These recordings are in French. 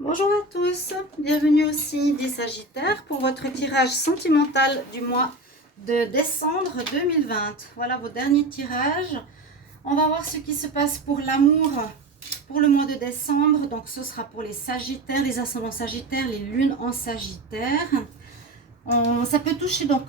Bonjour à tous, bienvenue aussi des Sagittaires pour votre tirage sentimental du mois de décembre 2020. Voilà vos derniers tirages. On va voir ce qui se passe pour l'amour pour le mois de décembre. Donc ce sera pour les Sagittaires, les ascendants Sagittaires, les lunes en Sagittaire. Ça peut toucher donc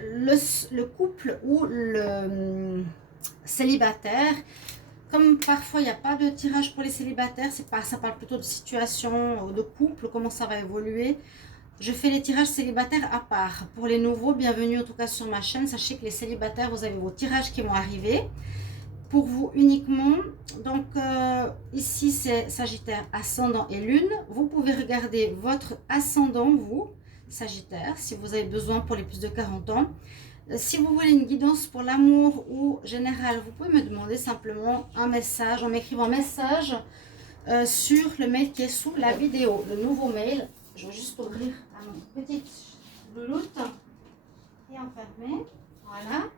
le couple ou le célibataire. Comme parfois il n'y a pas de tirage pour les célibataires, ça parle plutôt de situation, de couple, comment ça va évoluer. Je fais les tirages célibataires à part. Pour les nouveaux, bienvenue en tout cas sur ma chaîne. Sachez que les célibataires, vous avez vos tirages qui vont arriver. Pour vous uniquement. Donc ici c'est Sagittaire, ascendant et lune. Vous pouvez regarder votre ascendant, vous, Sagittaire, si vous avez besoin pour les plus de 40 ans. Si vous voulez une guidance pour l'amour ou général, vous pouvez me demander simplement un message en m'écrivant un message sur le mail qui est sous la vidéo, le nouveau mail. Je vais juste ouvrir à mon petite louloute et enfermer. Voilà.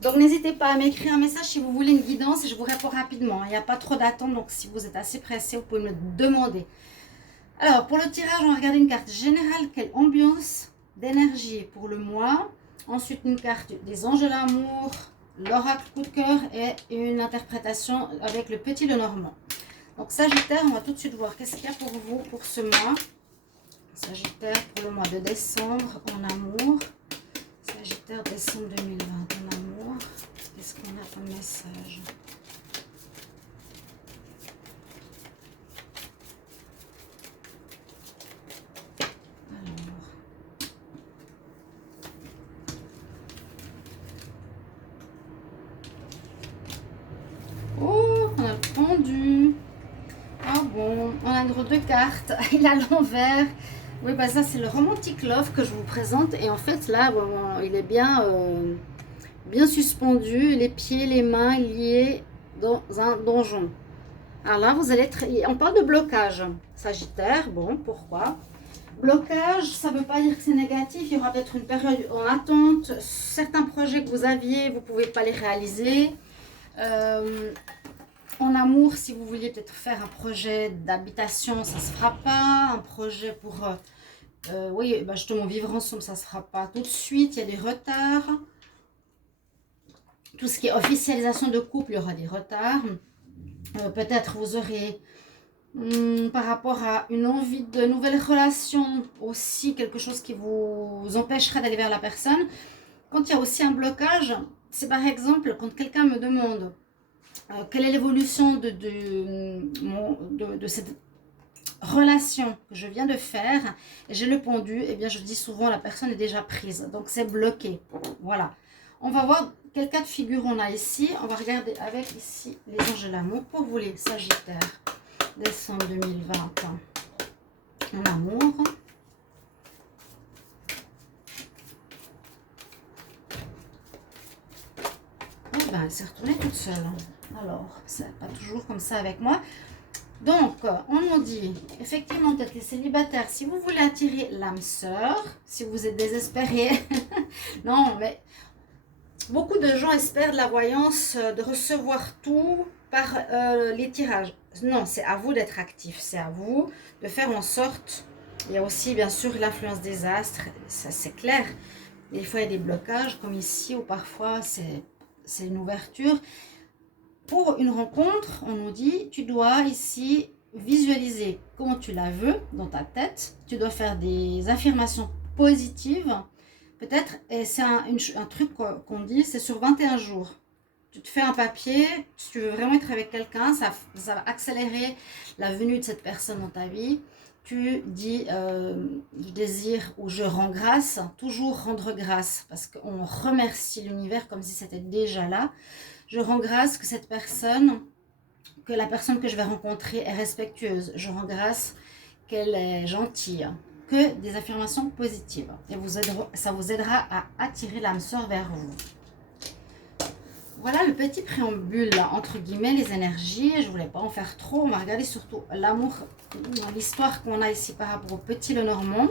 Donc n'hésitez pas à m'écrire un message si vous voulez une guidance et je vous réponds rapidement. Il n'y a pas trop d'attente, donc si vous êtes assez pressé, vous pouvez me le demander. Alors pour le tirage, on va regarder une carte générale. Quelle ambiance d'énergie pour le mois. Ensuite une carte des anges de l'amour, l'oracle coup de cœur et une interprétation avec le petit Lenormand. Donc Sagittaire, on va tout de suite voir qu'est-ce qu'il y a pour vous pour ce mois. Sagittaire pour le mois de décembre en amour. Sagittaire décembre 2020 en amour. Qu'est-ce qu'on a comme message? Oh, on a le pendu. Ah bon, on a deux cartes. Il a l'envers. Oui, bah ça c'est le romantic love que je vous présente. Et en fait là, bon, il est bien, bien suspendu, les pieds, les mains liés dans un donjon. Alors là, vous allez être... On parle de blocage. Sagittaire, bon, pourquoi? Blocage, ça ne veut pas dire que c'est négatif. Il y aura peut-être une période en attente. Certains projets que vous aviez, vous ne pouvez pas les réaliser. En amour, si vous vouliez peut-être faire un projet d'habitation, ça ne se fera pas. Un projet pour, oui, bah justement, vivre ensemble, ça ne se fera pas tout de suite. Il y a des retards. Tout ce qui est officialisation de couple, il y aura des retards. Peut-être vous aurez, par rapport à une envie de nouvelles relations, aussi quelque chose qui vous empêcherait d'aller vers la personne. Quand il y a aussi un blocage, c'est par exemple quand quelqu'un me demande quelle est l'évolution de cette relation que je viens de faire, et j'ai le pendu, et bien je dis souvent la personne est déjà prise, donc c'est bloqué. Voilà. On va voir quel cas de figure on a ici. On va regarder avec ici les anges de l'amour pour vous les Sagittaires. Décembre 2020 en amour. Eh ben, elle s'est retournée toute seule. Alors, c'est pas toujours comme ça avec moi. Donc, on nous dit, effectivement, peut-être les célibataires, si vous voulez attirer l'âme sœur, si vous êtes désespéré, non, mais beaucoup de gens espèrent de la voyance, de recevoir tout par les tirages. Non, c'est à vous d'être actif, c'est à vous de faire en sorte. Il y a aussi, bien sûr, l'influence des astres, ça c'est clair. Des fois, il y a des blocages, comme ici, ou parfois, c'est une ouverture. Pour une rencontre, on nous dit, tu dois ici visualiser comment tu la veux dans ta tête. Tu dois faire des affirmations positives. Peut-être, et c'est un truc qu'on dit, c'est sur 21 jours. Tu te fais un papier, si tu veux vraiment être avec quelqu'un, ça va accélérer la venue de cette personne dans ta vie. Tu dis, je désire ou je rends grâce, toujours rendre grâce, parce qu'on remercie l'univers comme si c'était déjà là. Je rends grâce que cette personne, que la personne que je vais rencontrer est respectueuse. Je rends grâce qu'elle est gentille. Que des affirmations positives. Et ça vous aidera à attirer l'âme sœur vers vous. Voilà le petit préambule, entre guillemets, les énergies. Je ne voulais pas en faire trop. On va regarder surtout l'amour, l'histoire qu'on a ici par rapport au petit Lenormand.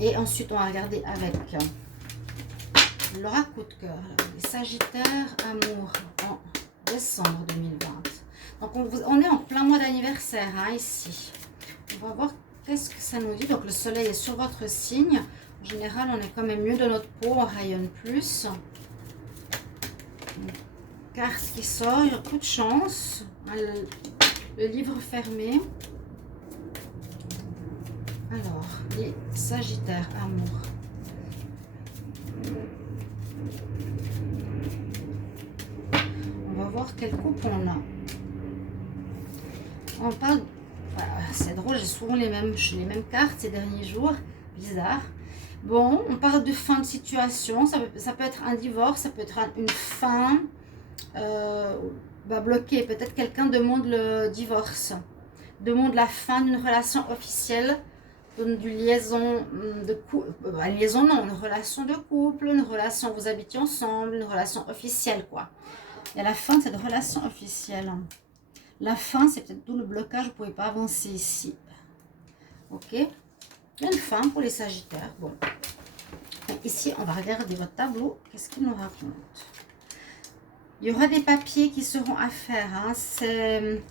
Et ensuite, on va regarder avec l'oracle coup de cœur. Les Sagittaires, amour en décembre 2020. Donc, on est en plein mois d'anniversaire, hein, ici. On va voir qu'est-ce que ça nous dit. Donc, le soleil est sur votre signe. En général, on est quand même mieux de notre peau, on rayonne plus. Une carte qui sort, il y a beaucoup de chance. Le livre fermé. Alors, les Sagittaires, amour. On va voir quel couple on a. On parle... C'est drôle, j'ai souvent les mêmes cartes ces derniers jours. Bizarre. Bon, on parle de fin de situation. Ça peut être un divorce, ça peut être une fin bloquée. Peut-être quelqu'un demande le divorce. Demande la fin d'une relation officielle. D'une liaison de couple. Liaison non, une relation de couple, une relation, vous habitez ensemble, une relation officielle quoi. Et à la fin de cette relation officielle. La fin, c'est peut-être tout le blocage, vous ne pouvez pas avancer ici. Ok. Il y a une fin pour les Sagittaires. Bon. Et ici, on va regarder votre tableau. Qu'est-ce qu'il nous raconte? Il y aura des papiers qui seront à faire. Hein. C'est...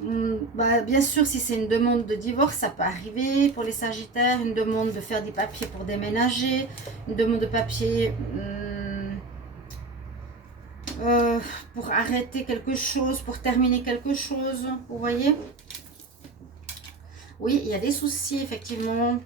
bien sûr, si c'est une demande de divorce, ça peut arriver pour les Sagittaires. Une demande de faire des papiers pour déménager. Une demande de papier... pour arrêter quelque chose, pour terminer quelque chose, vous voyez. Oui, il y a des soucis, effectivement.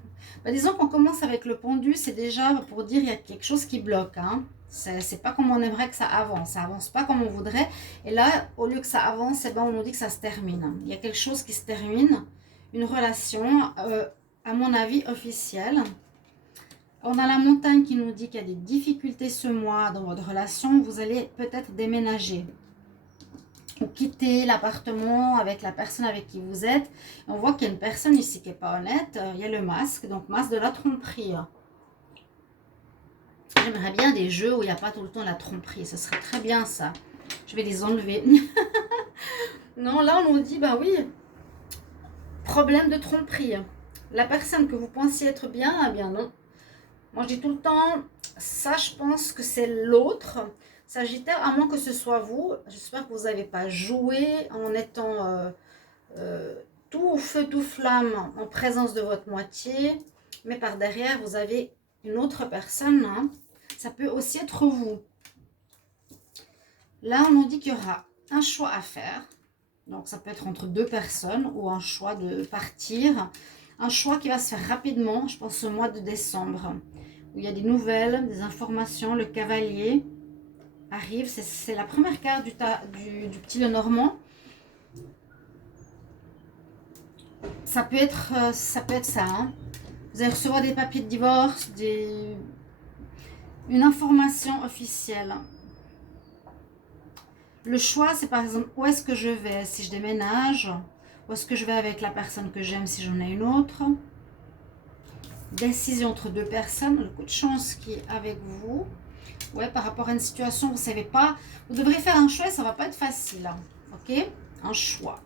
Disons qu'on commence avec le pendu, c'est déjà pour dire qu'il y a quelque chose qui bloque. Hein. C'est pas comme on aimerait que ça avance pas comme on voudrait. Et là, au lieu que ça avance, eh ben, on nous dit que ça se termine. Il y a quelque chose qui se termine, une relation, à mon avis, officielle. On a la montagne qui nous dit qu'il y a des difficultés ce mois dans votre relation. Vous allez peut-être déménager ou quitter l'appartement avec la personne avec qui vous êtes. On voit qu'il y a une personne ici qui n'est pas honnête. Il y a le masque, donc masque de la tromperie. J'aimerais bien des jeux où il n'y a pas tout le temps la tromperie. Ce serait très bien ça. Je vais les enlever. Non, là on nous dit, bah oui, problème de tromperie. La personne que vous pensiez être bien, eh bien non. Moi, je dis tout le temps, ça, je pense que c'est l'autre. Sagittaire, à moins que ce soit vous. J'espère que vous n'avez pas joué en étant tout feu, tout flamme en présence de votre moitié. Mais par derrière, vous avez une autre personne. Hein. Ça peut aussi être vous. Là, on nous dit qu'il y aura un choix à faire. Donc, ça peut être entre deux personnes ou un choix de partir. Un choix qui va se faire rapidement, je pense au mois de décembre. Où il y a des nouvelles, des informations. Le cavalier arrive. C'est la première carte du petit Lenormand. Ça peut être ça. Hein. Vous allez recevoir des papiers de divorce, une information officielle. Le choix, c'est par exemple où est-ce que je vais si je déménage, où est-ce que je vais avec la personne que j'aime si j'en ai une autre. Décision entre deux personnes, le coup de chance qui est avec vous. Ouais, par rapport à une situation, vous ne savez pas. Vous devrez faire un choix, ça ne va pas être facile. Hein, ok? Un choix.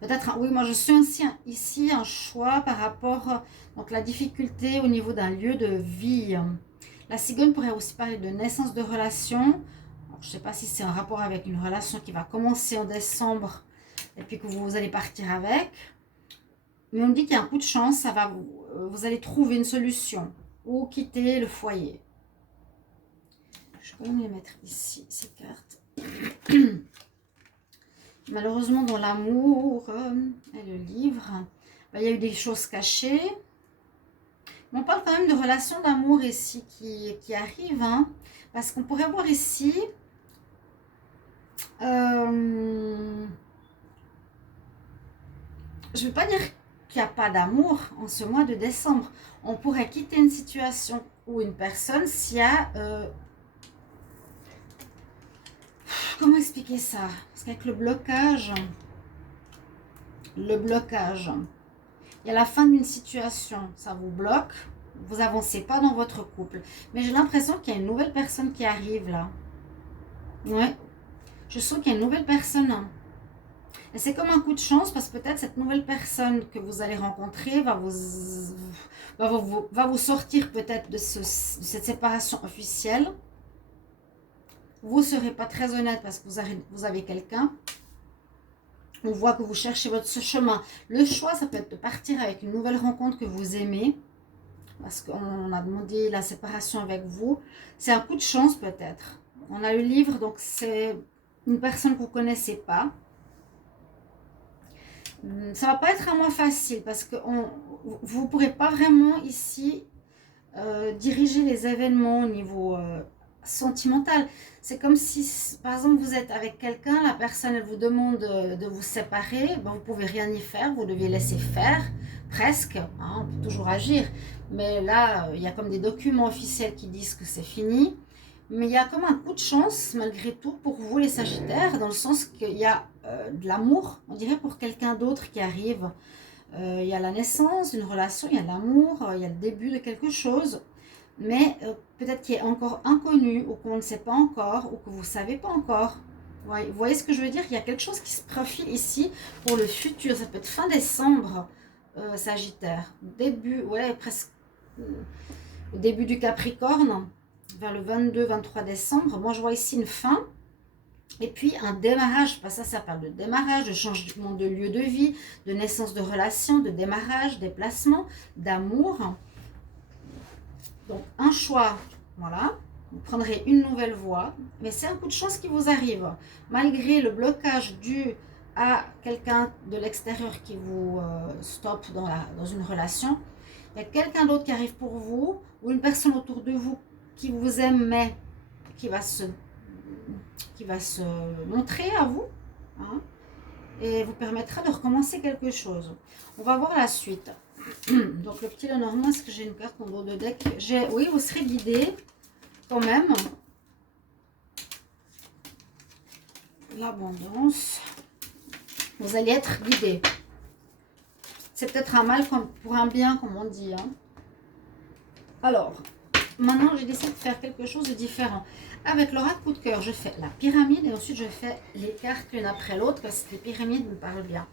Peut-être, oui, moi je suis aussi ici un choix par rapport donc la difficulté au niveau d'un lieu de vie. La cigogne pourrait aussi parler de naissance de relation. Alors, je ne sais pas si c'est un rapport avec une relation qui va commencer en décembre et puis que vous allez partir avec. Mais on me dit qu'il y a un coup de chance, ça va vous allez trouver une solution ou quitter le foyer. Je vais quand même les mettre ici, ces cartes. Malheureusement, dans l'amour et le livre, il y a eu des choses cachées. Mais on parle quand même de relations d'amour ici qui arrivent. Hein, parce qu'on pourrait voir ici... je ne veux pas dire qu'il n'y a pas d'amour en ce mois de décembre. On pourrait quitter une situation ou une personne s'il y a... comment expliquer ça? Parce qu'avec le blocage, il y a la fin d'une situation, ça vous bloque, vous n'avancez pas dans votre couple. Mais j'ai l'impression qu'il y a une nouvelle personne qui arrive là. Ouais, je sens qu'il y a une nouvelle personne. Et c'est comme un coup de chance parce que peut-être cette nouvelle personne que vous allez rencontrer va vous sortir peut-être de cette séparation officielle. vous ne serez pas très honnête parce que vous avez quelqu'un. On voit que vous cherchez votre chemin. Le choix, ça peut être de partir avec une nouvelle rencontre que vous aimez. Parce qu'on a demandé la séparation avec vous. C'est un coup de chance peut-être. On a le livre, donc c'est une personne que vous ne connaissez pas. Ça ne va pas être un mois facile parce que vous ne pourrez pas vraiment ici diriger les événements au niveau sentimental. C'est comme si, par exemple, vous êtes avec quelqu'un, la personne elle vous demande de vous séparer, ben, vous ne pouvez rien y faire, vous devez laisser faire, presque, hein, on peut toujours agir. Mais là, il y a comme des documents officiels qui disent que c'est fini. Mais il y a comme un coup de chance, malgré tout, pour vous les Sagittaires, dans le sens qu'il y a de l'amour, on dirait pour quelqu'un d'autre qui arrive. Il y a la naissance d'une relation, il y a l'amour, il y a le début de quelque chose, mais peut-être qui est encore inconnu, ou qu'on ne sait pas encore, ou que vous ne savez pas encore. Vous voyez ce que je veux dire? Il y a quelque chose qui se profile ici pour le futur. Ça peut être fin décembre, Sagittaire. Début, ouais, presque au début du Capricorne, vers le 22-23 décembre. Moi, je vois ici une fin. Et puis un démarrage, ça parle de démarrage, de changement de lieu de vie, de naissance de relation, de démarrage, déplacement, d'amour. Donc un choix, voilà, vous prendrez une nouvelle voie, mais c'est un coup de chance qui vous arrive. Malgré le blocage dû à quelqu'un de l'extérieur qui vous stoppe dans une relation, il y a quelqu'un d'autre qui arrive pour vous, ou une personne autour de vous qui vous aime, mais qui va se montrer à vous, hein, et vous permettra de recommencer quelque chose. On va voir la suite. Donc le petit Lenormand, est-ce que j'ai une carte en dos de deck? Oui, vous serez guidé quand même. L'abondance. Vous allez être guidé. C'est peut-être un mal pour un bien, comme on dit, hein. Alors, maintenant, j'ai décidé de faire quelque chose de différent. Avec l'oracle coup de cœur, je fais la pyramide et ensuite je fais les cartes l'une après l'autre parce que les pyramides me parlent bien.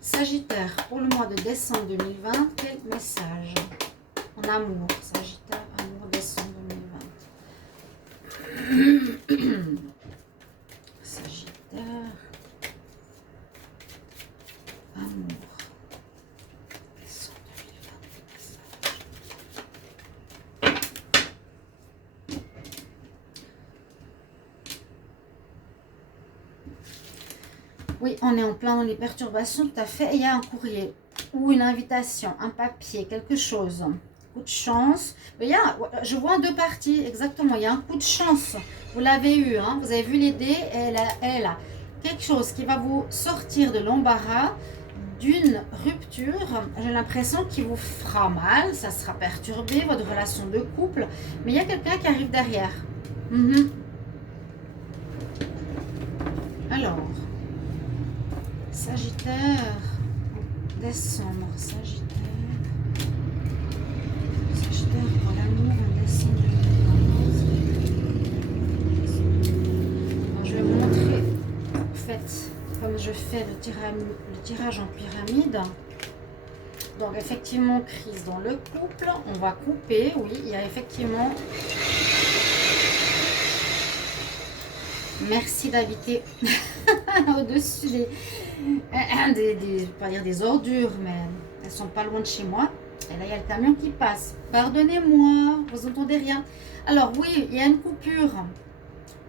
Sagittaire, pour le mois de décembre 2020, quel message en amour? Sagittaire, amour, décembre 2020. Sagittaire, amour. Oui, on est en plein dans les perturbations, tout à fait. Et il y a un courrier ou une invitation, un papier, quelque chose. Coup de chance. Mais je vois en deux parties, exactement. Il y a un coup de chance. Vous l'avez eu, hein, vous avez vu les dés. Elle a quelque chose qui va vous sortir de l'embarras, d'une rupture. J'ai l'impression qu'il vous fera mal. Ça sera perturbé, votre relation de couple. Mais il y a quelqu'un qui arrive derrière. Alors... Sagittaire, décembre, Sagittaire pour l'amour en décembre 2020. Je vais vous montrer, en fait, comme je fais le tirage en pyramide. Donc effectivement, crise dans le couple, on va couper, oui, il y a effectivement... Merci d'habiter au-dessus des je vais pas dire des ordures, mais elles sont pas loin de chez moi. Et là, il y a le camion qui passe. Pardonnez-moi, vous entendez rien. Alors oui, il y a une coupure.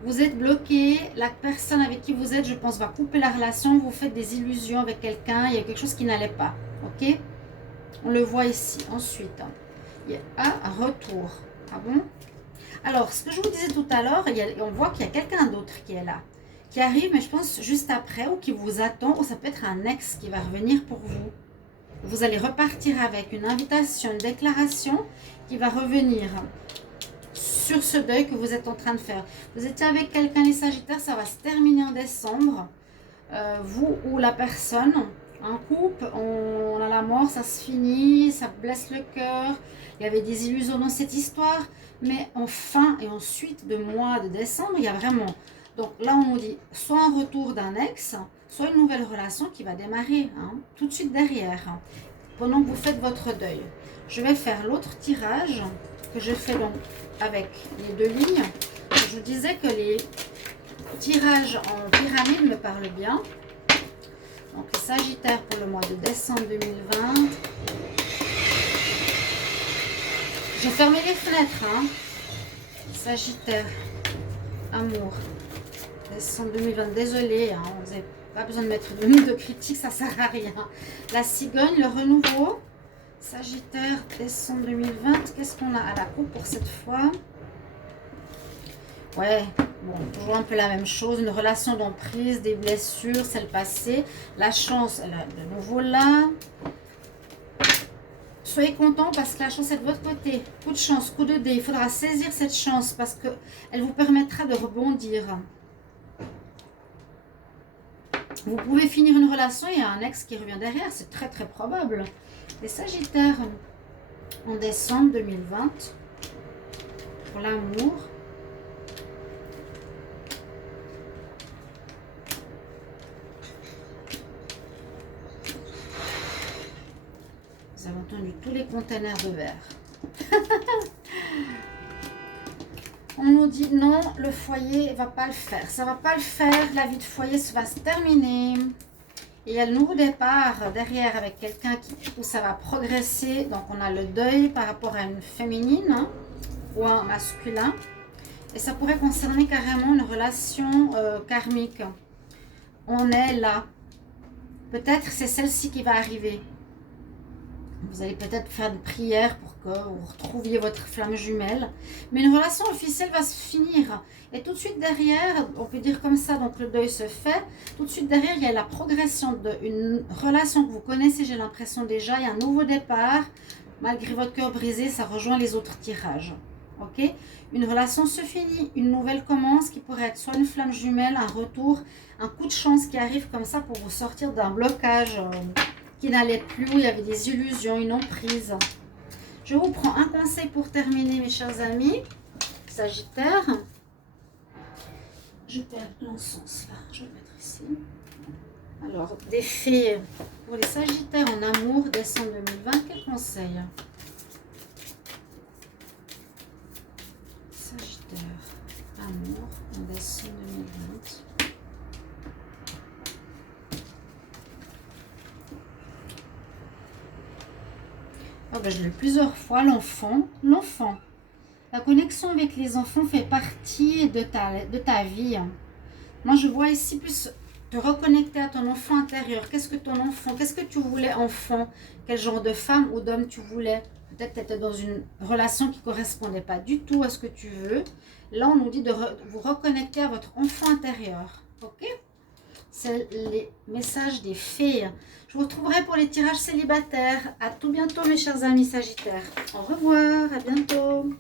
Vous êtes bloqué. La personne avec qui vous êtes, je pense, va couper la relation. Vous faites des illusions avec quelqu'un. Il y a quelque chose qui n'allait pas. Ok? On le voit ici. Ensuite, il y a un retour. Ah bon? Alors, ce que je vous disais tout à l'heure, on voit qu'il y a quelqu'un d'autre qui est là, qui arrive, mais je pense juste après, ou qui vous attend, ou ça peut être un ex qui va revenir pour vous. Vous allez repartir avec une invitation, une déclaration qui va revenir sur ce deuil que vous êtes en train de faire. Vous étiez avec quelqu'un, les Sagittaires, ça va se terminer en décembre. Vous ou la personne, un couple, on a la mort, ça se finit, ça blesse le cœur. Il y avait des illusions dans cette histoire, mais en fin et en suite de mois de décembre, il y a vraiment... Donc là, on nous dit soit un retour d'un ex, soit une nouvelle relation qui va démarrer, hein, tout de suite derrière, hein, pendant que vous faites votre deuil. Je vais faire l'autre tirage que je fais donc avec les deux lignes. Je je vous disais que les tirages en pyramide me parlent bien. Donc, les Sagittaires pour le mois de décembre 2020. J'ai fermé les fenêtres, hein. Sagittaire, amour, décembre 2020. Désolée, hein, vous n'avez pas besoin de mettre de note de critique, ça sert à rien. La cigogne, le renouveau. Sagittaire, décembre 2020. Qu'est-ce qu'on a à la coupe pour cette fois? Ouais, bon, toujours un peu la même chose. Une relation d'emprise, des blessures, c'est le passé. La chance, elle est de nouveau là. Soyez content parce que la chance est de votre côté. Coup de chance, coup de dé. Il faudra saisir cette chance parce qu'elle vous permettra de rebondir. Vous pouvez finir une relation et il y a un ex qui revient derrière. C'est très très probable. Les Sagittaires en décembre 2020 pour l'amour. Vous avez entendu tous les containers de verre. On nous dit non, le foyer ne va pas le faire. Ça ne va pas le faire. La vie de foyer va se terminer. Et il y a le nouveau départ derrière avec quelqu'un où ça va progresser. Donc, on a le deuil par rapport à une féminine, hein, ou un masculin. Et ça pourrait concerner carrément une relation karmique. On est là. Peut-être c'est celle-ci qui va arriver. Vous allez peut-être faire des prières pour que vous retrouviez votre flamme jumelle. Mais une relation officielle va se finir. Et tout de suite derrière, on peut dire comme ça, donc le deuil se fait. Tout de suite derrière, il y a la progression d'une relation que vous connaissez, j'ai l'impression déjà. Il y a un nouveau départ. Malgré votre cœur brisé, ça rejoint les autres tirages. Ok? Une relation se finit, une nouvelle commence qui pourrait être soit une flamme jumelle, un retour, un coup de chance qui arrive comme ça pour vous sortir d'un blocage qui n'allait plus, où il y avait des illusions, une emprise. Je vous prends un conseil pour terminer, mes chers amis. Sagittaire. Je perds l'encens là, je vais le mettre ici. Alors, des fées pour les Sagittaires en amour, décembre 2020, quel conseil? Sagittaire, amour, en décembre 2020. Oh ben, je l'ai plusieurs fois, l'enfant. La connexion avec les enfants fait partie de ta vie. Moi, je vois ici plus te reconnecter à ton enfant intérieur. Qu'est-ce que tu voulais enfant? Quel genre de femme ou d'homme tu voulais? Peut-être que tu étais dans une relation qui ne correspondait pas du tout à ce que tu veux. Là, on nous dit de vous reconnecter à votre enfant intérieur. Ok? C'est les messages des fées. Je vous retrouverai pour les tirages célibataires. À tout bientôt, mes chers amis Sagittaires. Au revoir, à bientôt.